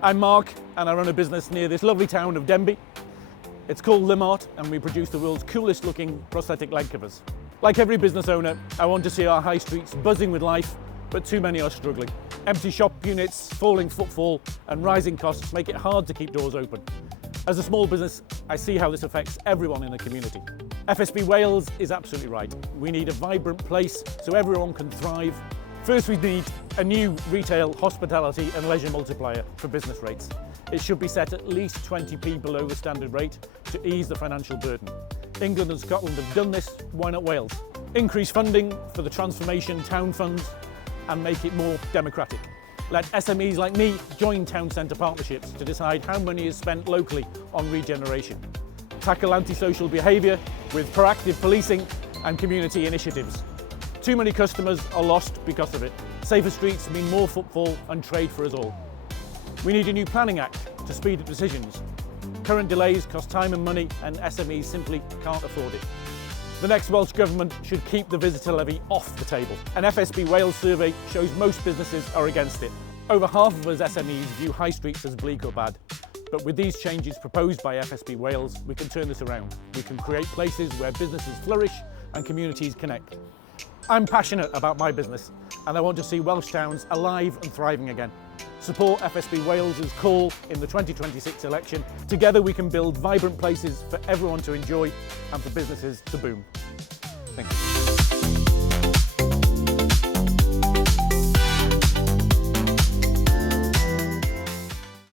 I'm Mark and I run a business near this lovely town of Denbigh. It's called Limart and we produce the world's coolest looking prosthetic leg covers. Like every business owner, I want to see our high streets buzzing with life, but too many are struggling. Empty shop units, falling footfall and rising costs make it hard to keep doors open. As a small business, I see how this affects everyone in the community. FSB Wales is absolutely right. We need a vibrant place so everyone can thrive. First, we need a new retail, hospitality and leisure multiplier for business rates. It should be set at least 20p below the standard rate to ease the financial burden. England and Scotland have done this, why not Wales? Increase funding for the Transformation Town Funds and make it more democratic. Let SMEs like me join town centre partnerships to decide how money is spent locally on regeneration. Tackle antisocial behaviour with proactive policing and community initiatives. Too many customers are lost because of it. Safer streets mean more footfall and trade for us all. We need a new planning act to speed up decisions. Current delays cost time and money and SMEs simply can't afford it. The next Welsh Government should keep the visitor levy off the table. An FSB Wales survey shows most businesses are against it. Over half of us SMEs view high streets as bleak or bad. But with these changes proposed by FSB Wales, we can turn this around. We can create places where businesses flourish and communities connect. I'm passionate about my business and I want to see Welsh towns alive and thriving again. Support FSB Wales' call in the 2026 election. Together we can build vibrant places for everyone to enjoy and for businesses to boom. Thank you.